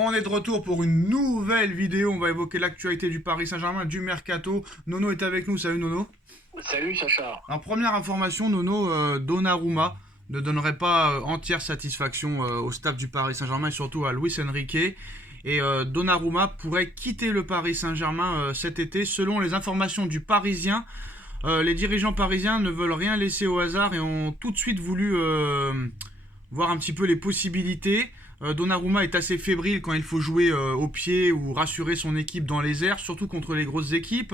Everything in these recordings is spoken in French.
On est de retour pour une nouvelle vidéo. On va évoquer l'actualité du Paris Saint-Germain, du Mercato. Nono est avec nous. Salut Nono. Salut Sacha. Alors, première information, Nono, Donnarumma ne donnerait pas entière satisfaction au staff du Paris Saint-Germain et surtout à Luis Enrique. Et Donnarumma pourrait quitter le Paris Saint-Germain cet été. Selon les informations du Parisien, les dirigeants parisiens ne veulent rien laisser au hasard et ont tout de suite voulu voir un petit peu les possibilités. Donnarumma est assez fébrile quand il faut jouer au pied ou rassurer son équipe dans les airs, surtout contre les grosses équipes.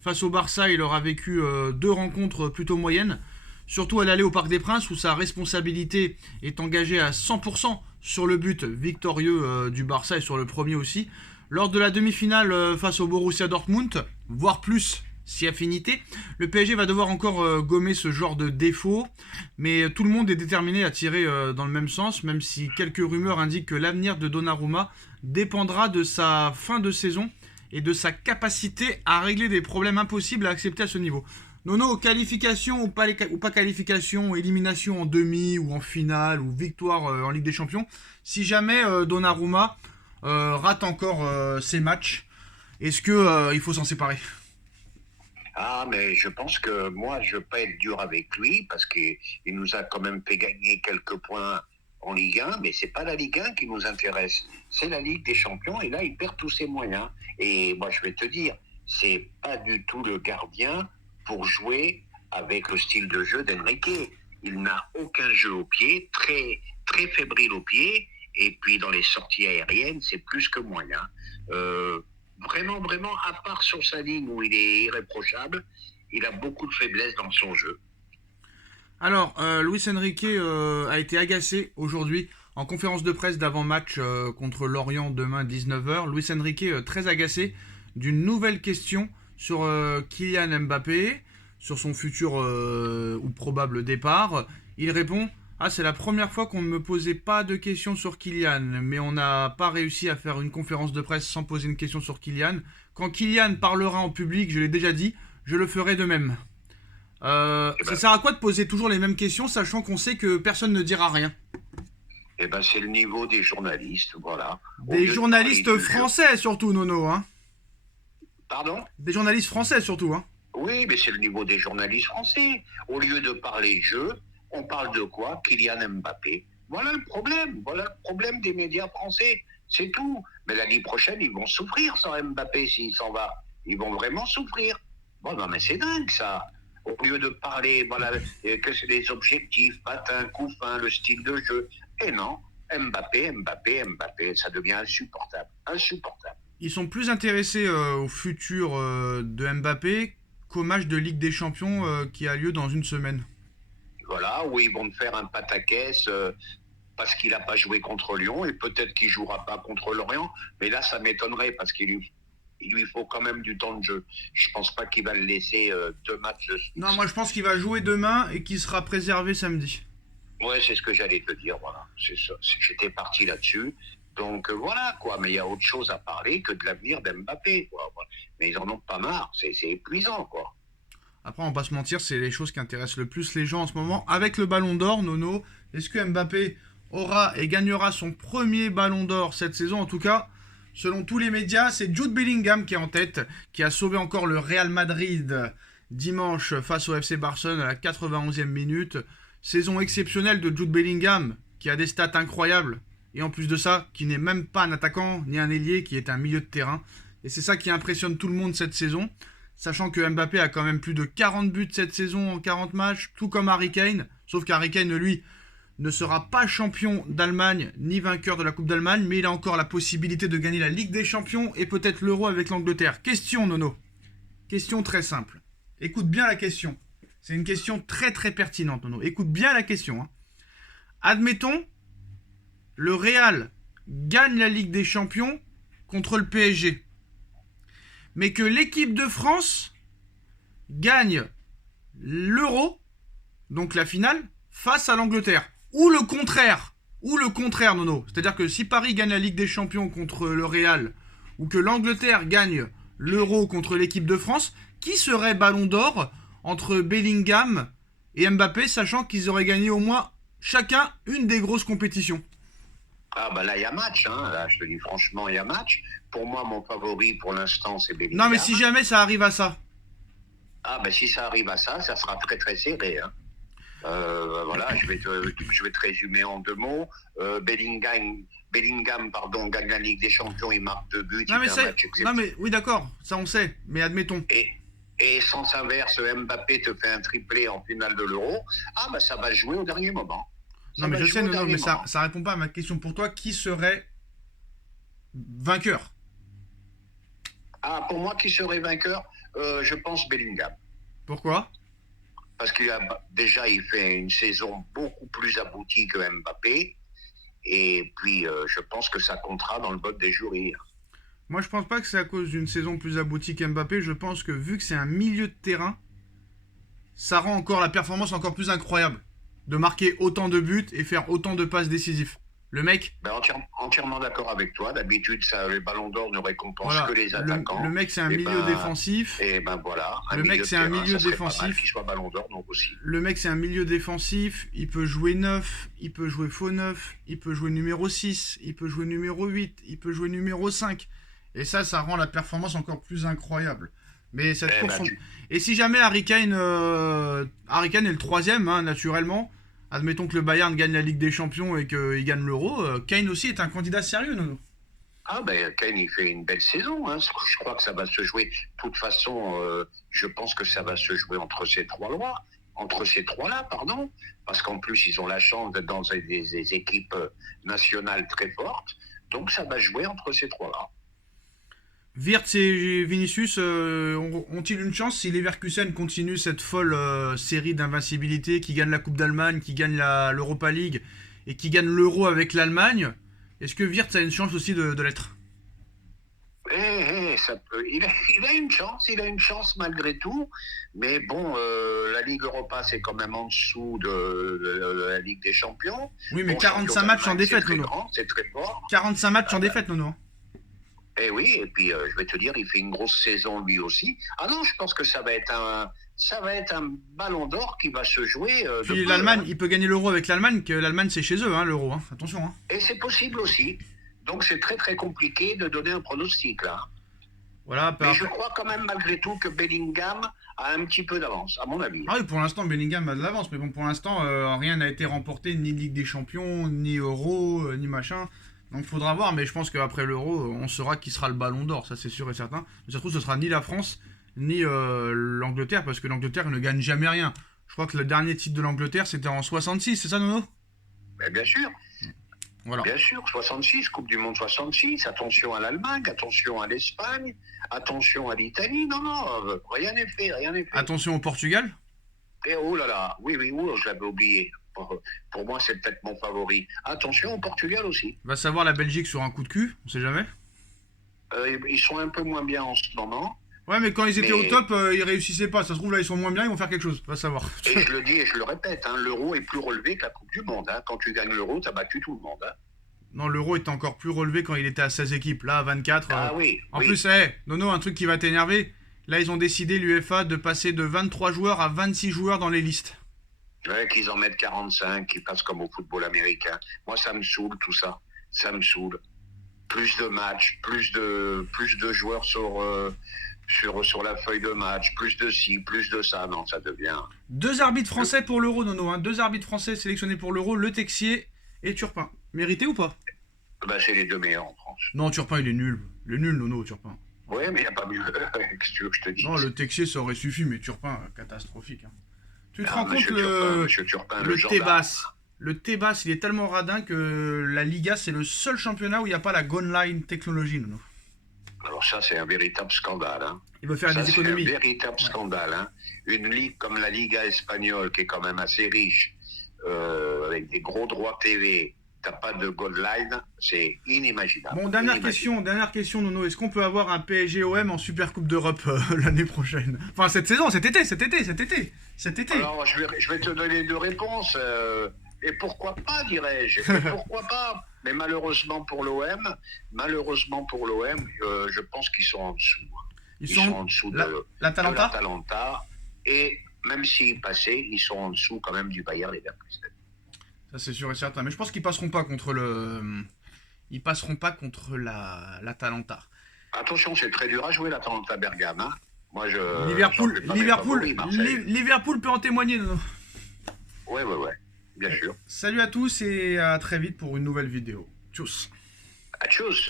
Face au Barça, il aura vécu deux rencontres plutôt moyennes, surtout à l'aller au Parc des Princes où sa responsabilité est engagée à 100% sur le but victorieux du Barça et sur le premier aussi. Lors de la demi-finale face au Borussia Dortmund, voire plus si affinité, le PSG va devoir encore gommer ce genre de défaut, mais tout le monde est déterminé à tirer dans le même sens, même si quelques rumeurs indiquent que l'avenir de Donnarumma dépendra de sa fin de saison et de sa capacité à régler des problèmes impossibles à accepter à ce niveau. Nono, qualification ou pas qualification, élimination en demi ou en finale ou victoire en Ligue des Champions, si jamais Donnarumma rate encore ses matchs, est-ce que il faut s'en séparer ? Ah, mais je pense que moi, je peux être dur avec lui parce qu'il nous a quand même fait gagner quelques points en Ligue 1, mais c'est pas la Ligue 1 qui nous intéresse. C'est la Ligue des Champions et là, il perd tous ses moyens. Et moi, je vais te dire, c'est pas du tout le gardien pour jouer avec le style de jeu d'Enrique. Il n'a aucun jeu au pied, très, très fébrile au pied, et puis dans les sorties aériennes, c'est plus que moyen. Vraiment, à part sur sa ligne où il est irréprochable, il a beaucoup de faiblesses dans son jeu. Alors, Luis Enrique a été agacé aujourd'hui en conférence de presse d'avant-match contre Lorient demain 19h. Luis Enrique très agacé d'une nouvelle question sur Kylian Mbappé, sur son futur ou probable départ. Il répond: ah, c'est la première fois qu'on ne me posait pas de questions sur Kylian, mais on n'a pas réussi à faire une conférence de presse sans poser une question sur Kylian. Quand Kylian parlera en public, je l'ai déjà dit, je le ferai de même. Ça sert à quoi de poser toujours les mêmes questions, sachant qu'on sait que personne ne dira rien? Eh ben, c'est le niveau des journalistes, voilà. Des journalistes français surtout, Nono, hein. Pardon? Des journalistes français surtout, hein. Oui, mais c'est le niveau des journalistes français. Au lieu de parler jeu, on parle de quoi? Kylian Mbappé. Voilà le problème des médias français. C'est tout. Mais l'année prochaine, ils vont souffrir sans Mbappé s'il s'en va. Ils vont vraiment souffrir. Bon, non, mais c'est dingue, ça. Au lieu de parler, que c'est des objectifs, patin, coup fin, le style de jeu. Et non, Mbappé, ça devient insupportable. Insupportable. Ils sont plus intéressés au futur de Mbappé qu'au match de Ligue des Champions qui a lieu dans une semaine. Voilà, où ils vont me faire un pataquès parce qu'il n'a pas joué contre Lyon et peut-être qu'il ne jouera pas contre Lorient. Mais là, ça m'étonnerait parce qu'il lui faut quand même du temps de jeu. Je ne pense pas qu'il va le laisser deux matchs de suite. Non, moi je pense qu'il va jouer demain et qu'il sera préservé samedi. Ouais, c'est ce que j'allais te dire, voilà. C'est ça. J'étais parti là-dessus. Donc voilà, quoi. Mais il y a autre chose à parler que de l'avenir d'Mbappé, quoi. Mais ils en ont pas marre. C'est épuisant, quoi. Après, on va pas se mentir, c'est les choses qui intéressent le plus les gens en ce moment. Avec le Ballon d'Or, Nono, est-ce que Mbappé aura et gagnera son premier Ballon d'Or cette saison? En tout cas, selon tous les médias, c'est Jude Bellingham qui est en tête, qui a sauvé encore le Real Madrid dimanche face au FC Barcelone à la 91e minute. Saison exceptionnelle de Jude Bellingham, qui a des stats incroyables. Et en plus de ça, qui n'est même pas un attaquant ni un ailier, qui est un milieu de terrain. Et c'est ça qui impressionne tout le monde cette saison. Sachant que Mbappé a quand même plus de 40 buts cette saison en 40 matchs, tout comme Harry Kane. Sauf qu'Harry Kane, lui, ne sera pas champion d'Allemagne ni vainqueur de la Coupe d'Allemagne, mais il a encore la possibilité de gagner la Ligue des Champions et peut-être l'Euro avec l'Angleterre. Question, Nono. Question très simple. Écoute bien la question. C'est une question très très pertinente, Nono. Écoute bien la question. Hein. Admettons, le Real gagne la Ligue des Champions contre le PSG. Mais que l'équipe de France gagne l'Euro, donc la finale, face à l'Angleterre. Ou le contraire, Nono. C'est-à-dire que si Paris gagne la Ligue des Champions contre le Real, ou que l'Angleterre gagne l'Euro contre l'équipe de France, qui serait Ballon d'Or entre Bellingham et Mbappé, sachant qu'ils auraient gagné au moins chacun une des grosses compétitions? Ah bah là, il y a match, hein. Là, je te dis franchement, il y a match. Pour moi, mon favori pour l'instant, c'est Non, mais si Bellingham. jamais ça arrive à ça. Ah bah si ça arrive à ça, ça sera très très serré, hein. Voilà, je vais te résumer en 2 mots. Bellingham, pardon, gagne la Ligue des Champions, il marque 2 buts, Non, il mais fait un c'est. match Non, exceptionnel. mais oui, d'accord, ça on sait. Mais admettons. Et sens inverse, Mbappé te fait un triplé en finale de l'Euro. Ah bah ça va se jouer au dernier moment. Non, Ça mais va je se sais, jouer au non, dernier mais ça, moment. ça répond pas à ma question. Pour toi, qui serait vainqueur? Ah, pour moi, qui serait vainqueur? Je pense Bellingham. Pourquoi? Parce qu'il a déjà il fait une saison beaucoup plus aboutie que Mbappé. Et puis, je pense que ça comptera dans le vote des jurys. Moi, je pense pas que c'est à cause d'une saison plus aboutie qu'Mbappé. Je pense que vu que c'est un milieu de terrain, ça rend encore la performance encore plus incroyable. De marquer autant de buts et faire autant de passes décisifs. Le mec, Ben, entièrement d'accord avec toi. D'habitude, les ballons d'or ne récompensent que voilà, les le attaquants. mec c'est un Et milieu ben, défensif. et ben voilà, un Le mec milieu de c'est un terrain, milieu ça serait pas mal défensif. qu'il soit ballon d'or, donc aussi. Le mec c'est un milieu défensif. Il peut jouer neuf, il peut jouer faux neuf, il peut jouer numéro 6, il peut jouer numéro 8, il peut jouer numéro 5. Et ça rend la performance encore plus incroyable. Mais cette Eh course. ben, Et si jamais Harry Kane est le troisième, hein, naturellement, admettons que le Bayern gagne la Ligue des Champions et qu'il gagne l'Euro, Kane aussi est un candidat sérieux, Nono. Ah ben Kane il fait une belle saison, hein. Je crois que ça va se jouer. De toute façon, je pense que ça va se jouer entre ces trois-là, pardon, parce qu'en plus ils ont la chance d'être dans des équipes nationales très fortes, donc ça va jouer entre ces trois-là. Wirtz et Vinicius ont-ils une chance si Leverkusen continue cette folle série d'invincibilité, qui gagne la Coupe d'Allemagne, qui gagne l'Europa League et qui gagne l'Euro avec l'Allemagne? Est-ce que Wirtz a une chance aussi de l'être? Ça peut. Il a une chance malgré tout, mais bon, la Ligue Europa c'est quand même en dessous de la Ligue des Champions. Oui, mais Bon, champion 45 matchs en d'Allemagne, c'est défaite, très Nono. grand, c'est très fort. 45 matchs Ah en bah, défaite, Nono. et oui, et puis je vais te dire, il fait une grosse saison lui aussi. Ah non, je pense que ça va être un ballon d'or qui va se jouer de Puis peu, l'Allemagne, hein. il peut gagner l'Euro avec l'Allemagne, que l'Allemagne c'est chez eux, hein, l'Euro, hein. Attention. Hein. Et c'est possible aussi. Donc c'est très très compliqué de donner un pronostic là. Voilà, Mais je crois quand même malgré tout que Bellingham a un petit peu d'avance, à mon avis. Ah oui, pour l'instant, Bellingham a de l'avance, mais bon, pour l'instant, rien n'a été remporté, ni Ligue des Champions, ni Euro, ni machin. Donc faudra voir, mais je pense qu'après l'Euro, on saura qui sera le ballon d'or, ça c'est sûr et certain. Mais ça se trouve, ce sera ni la France, ni l'Angleterre, parce que l'Angleterre ne gagne jamais rien. Je crois que le dernier titre de l'Angleterre, c'était en 66, c'est ça, Nono? Mais bien sûr, Voilà. 66, Coupe du Monde 66, attention à l'Allemagne, attention à l'Espagne, attention à l'Italie. Non, non, rien n'est fait, rien n'est fait. Attention au Portugal. Et oh là là, oui, oui, oh, je l'avais oublié. Pour moi, c'est peut-être mon favori. Attention au Portugal aussi. Va savoir la Belgique sur un coup de cul, on sait jamais. Ils sont un peu moins bien en ce moment. Ouais, mais quand ils étaient Mais- au top, ils réussissaient pas. Ça se trouve, là, ils sont moins bien, ils vont faire quelque chose. Va savoir. Et je le dis et je le répète, hein, l'euro est plus relevé que la Coupe du Monde. Hein. Quand tu gagnes l'euro, tu as battu tout le monde. Hein. Non, l'Euro était encore plus relevé quand il était à 16 équipes. Là, à 24. Ah oui. En oui. plus, Nono, un truc qui va t'énerver. Là, ils ont décidé, l'UEFA, de passer de 23 joueurs à 26 joueurs dans les listes. Ouais, qu'ils en mettent 45, qu'ils passent comme au football américain. Moi, ça me saoule tout ça. Ça me saoule. Plus de matchs, plus de joueurs sur la feuille de match, plus de ci, plus de ça. Non, ça devient. Deux arbitres français pour l'Euro, Nono. Hein. Deux arbitres français sélectionnés pour l'Euro, Le Texier et Turpin. Mérité ou pas? Ben, c'est les deux meilleurs en France. Non, Turpin, il est nul. Il est nul, Nono, Turpin. Ouais, mais il n'y a pas mieux. Qu'est-ce que tu veux que je te dise? Non, Le Texier, ça aurait suffi, mais Turpin, catastrophique. Hein. Tu te Ah, rends compte Monsieur Turpin, le gendarme. Tebas. Le Tebas, il est tellement radin que la Liga, c'est le seul championnat où il n'y a pas la Gone Line technologie, Nono. Alors ça, c'est un véritable scandale. Hein. Il veut faire Ça, des c'est un économies. véritable scandale. Hein. Une ligue comme la Liga espagnole, qui est quand même assez riche, avec des gros droits TV, t'as pas de goal line, c'est inimaginable. Bon, dernière question, Nono. Est-ce qu'on peut avoir un PSG-OM en Super Coupe d'Europe l'année prochaine? Enfin, cette saison, cet été. Alors, je vais te donner deux réponses. Et pourquoi pas, dirais-je. Et pourquoi pas. Mais malheureusement pour l'OM, je pense qu'ils sont en dessous. Ils sont sont en dessous de l'Atalanta. l'Atalanta. Et même s'ils passaient, ils sont en dessous quand même du Bayern Leverkusen. Ça, c'est sûr et certain. Mais je pense qu'ils passeront pas contre ils passeront pas contre l'Atalanta. Attention, c'est très dur à jouer l'Atalanta Bergame. Hein. Moi, Liverpool peut en témoigner. Non. Ouais, bien sûr. Salut à tous et à très vite pour une nouvelle vidéo. Tchuss. Tchuss.